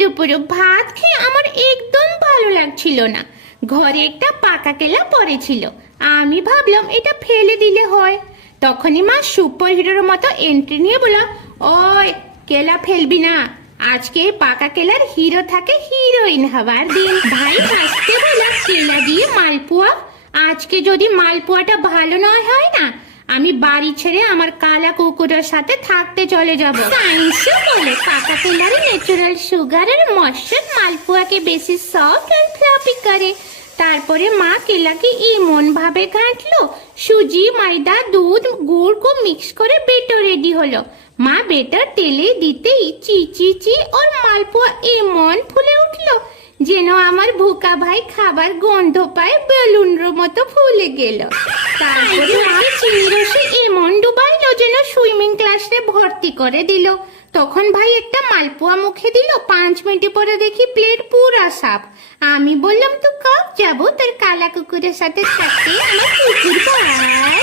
দুপুরে ভাত খেয়ে আমার একদম ভালো লাগছিল না। ঘরে একটা পাকা কেলা পড়েছিল, আমি ভাবলাম এটা ফেলে দিলে হয়। তখনই মা সুপার হিরোর মতো এন্ট্রি নিয়ে বলল, ওই কেলা ফেলবি না, আজকে পাকা কেলার হিরো থাকে হিরোইন হবার দিন। ভাই হাসতে বলল, কেলা দিয়ে মালপোয়া? আজকে যদি মালপোয়াটা ভালো নয় হয় না, আমি বাড়ি ছেড়ে আমার কালা কুকুরের সাথে থাকতে চলে যাব। সায়েন্সও বলে পাকা কেলার ন্যাচারাল সুগারের মশলা মালপোয়াকে বেশি সফট আর ফ্লাফি করে। তারপরে মা কেলাকে এমন ভাবে ঘাঁটলো, সুজি ময়দা দুধ গুড় কো মিক্স করে বেটার রেডি হলো। মা বেটার তেলে দিতেই চি চি চি ওর মালপোয়া এমন ফুলে উঠলো যেন আমার ভুকা ভাই খাবার গন্ধ পায় বেলুনের মতো ফুলে গেল। তারপরে মা চিনি রসে এমন ডুবাইলো যেন সুইমিং ক্লাসে ভর্তি করে দিল। তখন ভাই একটা মালপোয়া মুখে দিল, 5 মিনিট পরে দেখি প্লেট পুরা সাফ। আমি বললাম, তো কব যাবো তোর কালা কুকুরের সাথে থাকতে আমার কুকুর ভাই।